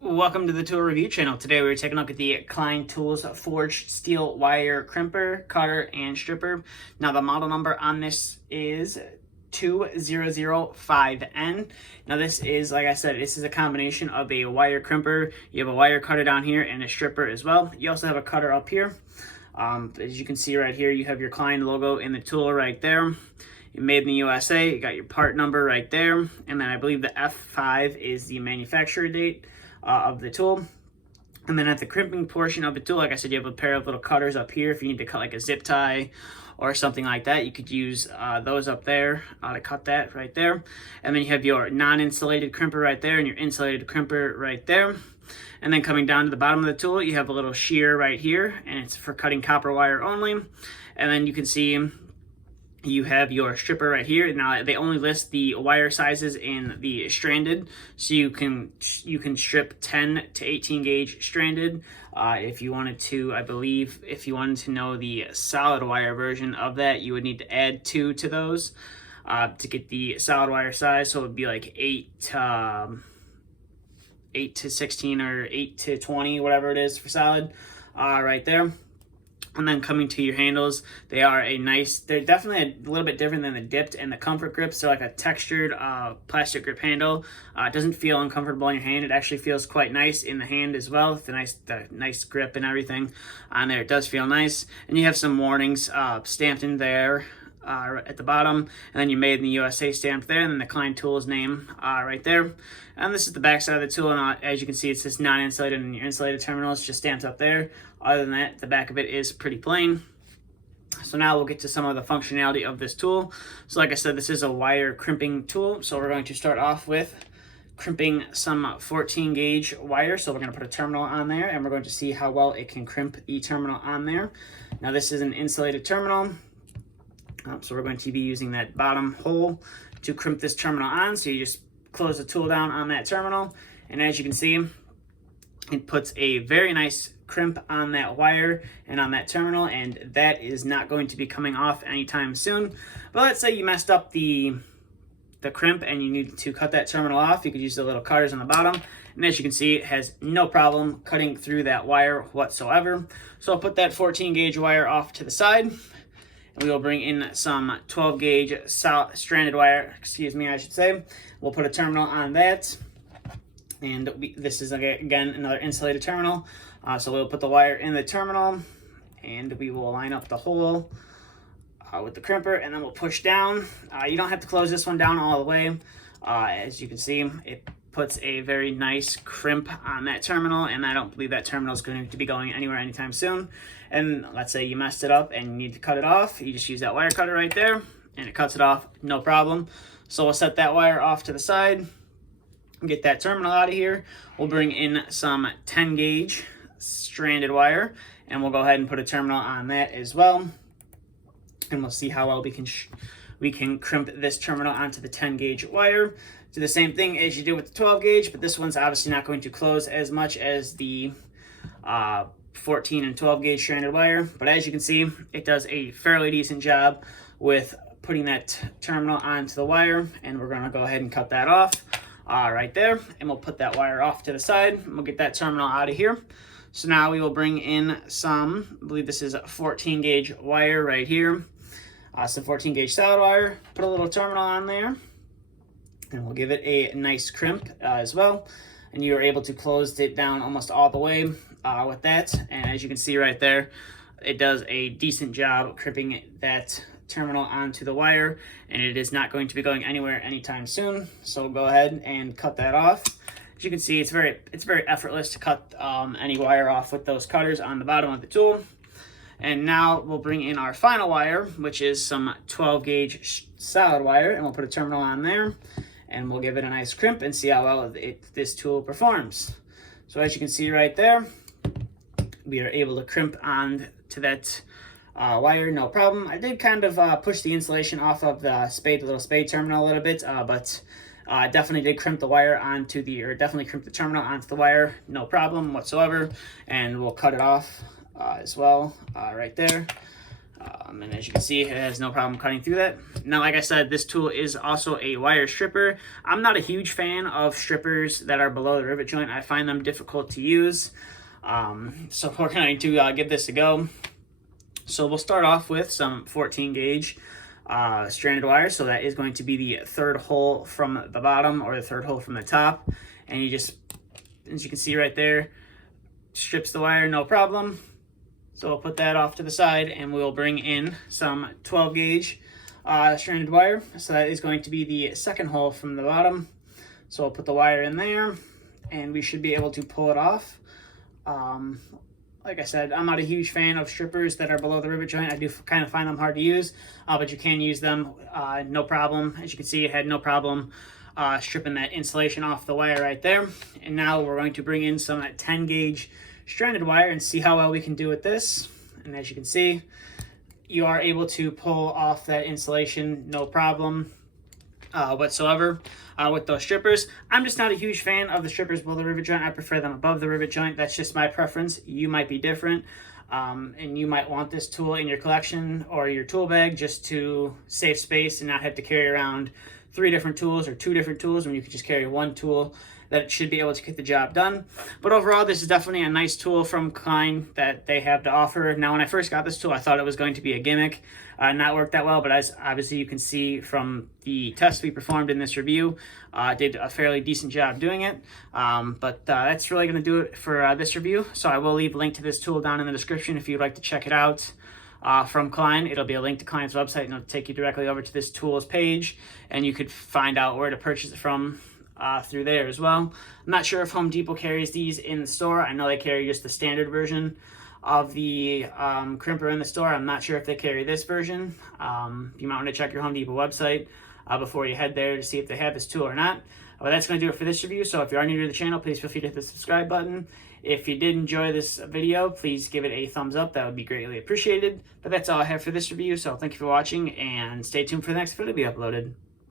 Welcome to the tool review channel. Today we're taking a look at the Klein Tools forged steel wire crimper, cutter, and stripper. Now the model number on this is 2005N. Now this is, like I said, this is a combination of a wire crimper. You have a wire cutter down here and a stripper as well. You also have a cutter up here. As you can see right here, you have your Klein logo in the tool right there. Made in the USA. You got your part number right there, and then I believe the F5 is the manufacturer date of the tool. And then at the crimping portion of the tool, like I said, you have a pair of little cutters up here. If you need to cut like a zip tie or something like that, you could use those up there to cut that right there. And then you have your non-insulated crimper right there and your insulated crimper right there. And then coming down to the bottom of the tool, you have a little shear right here, and it's for cutting copper wire only. And then you can see you have your stripper right here. Now they only list the wire sizes in the stranded, so you can strip 10 to 18 gauge stranded. If you wanted to, I believe, if you wanted to know the solid wire version of that, you would need to add 2 to those to get the solid wire size. So it would be like 8 to 16 or 8 to 20, whatever it is for solid, right there. And then coming to your handles, they're definitely a little bit different than the dipped and the comfort grips. They're like a textured plastic grip handle. It doesn't feel uncomfortable in your hand. It actually feels quite nice in the hand as well. The nice grip and everything on there. It does feel nice. And you have some warnings stamped in there at the bottom, and then you Made in the USA stamped there, and then the Klein Tools name right there. And this is the back side of the tool, and as you can see, it's just non-insulated, and your insulated terminal is just stamped up there. Other than that, the back of it is pretty plain. So now we'll get to some of the functionality of this tool. So like I said, this is a wire crimping tool, so we're going to start off with crimping some 14 gauge wire. So we're going to put a terminal on there, and we're going to see how well it can crimp the terminal on there. Now this is an insulated terminal. So we're going to be using that bottom hole to crimp this terminal on. So you just close the tool down on that terminal, and as you can see, it puts a very nice crimp on that wire and on that terminal, and that is not going to be coming off anytime soon. But let's say you messed up the crimp and you need to cut that terminal off. You could use the little cutters on the bottom, and as you can see, it has no problem cutting through that wire whatsoever. So I'll put that 14 gauge wire off to the side, and we will bring in some 12 gauge stranded wire, I should say. We'll put a terminal on that, and this is again another insulated terminal. So we'll put the wire in the terminal, and we will line up the hole with the crimper, and then we'll push down. You don't have to close this one down all the way. As you can see, it puts a very nice crimp on that terminal, and I don't believe that terminal is going to be going anywhere anytime soon. And let's say you messed it up and you need to cut it off, you just use that wire cutter right there, and it cuts it off, no problem. So we'll set that wire off to the side, get that terminal out of here. We'll bring in some 10 gauge stranded wire, and we'll go ahead and put a terminal on that as well. And we'll see how well we can crimp this terminal onto the 10 gauge wire. Do the same thing as you do with the 12 gauge, but this one's obviously not going to close as much as the 14 and 12 gauge stranded wire. But as you can see, it does a fairly decent job with putting that terminal onto the wire, and we're gonna go ahead and cut that off right there, and we'll put that wire off to the side, and we'll get that terminal out of here. So now we will bring in some, I believe this is a 14 gauge wire right here, some 14 gauge solid wire, put a little terminal on there, and we'll give it a nice crimp as well. And you are able to close it down almost all the way with that. And as you can see right there, it does a decent job crimping that terminal onto the wire, and it is not going to be going anywhere anytime soon. So we'll go ahead and cut that off. As you can see, it's very effortless to cut any wire off with those cutters on the bottom of the tool. And now we'll bring in our final wire, which is some 12 gauge solid wire, and we'll put a terminal on there, and we'll give it a nice crimp and see how well this tool performs. So as you can see right there, we are able to crimp on to that wire, no problem. I did kind of push the insulation off of the little spade terminal a little bit, but definitely did crimp the wire definitely crimp the terminal onto the wire, no problem whatsoever. And we'll cut it off as well right there. And as you can see, it has no problem cutting through that. Now, like I said, this tool is also a wire stripper. I'm not a huge fan of strippers that are below the rivet joint. I find them difficult to use. So we're going to give this a go. So we'll start off with some 14 gauge stranded wire. So that is going to be the third hole from the bottom or the third hole from the top. And you just, as you can see right there, strips the wire, no problem. So we'll put that off to the side and we'll bring in some 12 gauge stranded wire. So that is going to be the second hole from the bottom. So we'll put the wire in there and we should be able to pull it off. Like I said, I'm not a huge fan of strippers that are below the rivet joint. I do kind of find them hard to use, but you can use them, no problem. As you can see, it had no problem stripping that insulation off the wire right there. And now we're going to bring in some 10 gauge stranded wire and see how well we can do with this. And as you can see, you are able to pull off that insulation, no problem whatsoever with those strippers. I'm just not a huge fan of the strippers below the rivet joint. I prefer them above the rivet joint. That's just my preference. You might be different, and you might want this tool in your collection or your tool bag just to save space and not have to carry around 3 different tools or 2 different tools when you can just carry one tool that should be able to get the job done. But overall, this is definitely a nice tool from Klein that they have to offer. Now, when I first got this tool, I thought it was going to be a gimmick, not work that well, but as obviously you can see from the test we performed in this review, did a fairly decent job doing it. But that's really going to do it for this review. So I will leave a link to this tool down in the description if you'd like to check it out. From Klein. It'll be a link to Klein's website and it'll take you directly over to this tools page and you could find out where to purchase it from through there as well. I'm not sure if Home Depot carries these in the store. I know they carry just the standard version of the crimper in the store. I'm not sure if they carry this version. You might want to check your Home Depot website before you head there to see if they have this tool or not. But that's going to do it for this review. So if you are new to the channel, please feel free to hit the subscribe button. If you did enjoy this video, please give it a thumbs up. That would be greatly appreciated. But that's all I have for this review. So thank you for watching and stay tuned for the next video to be uploaded.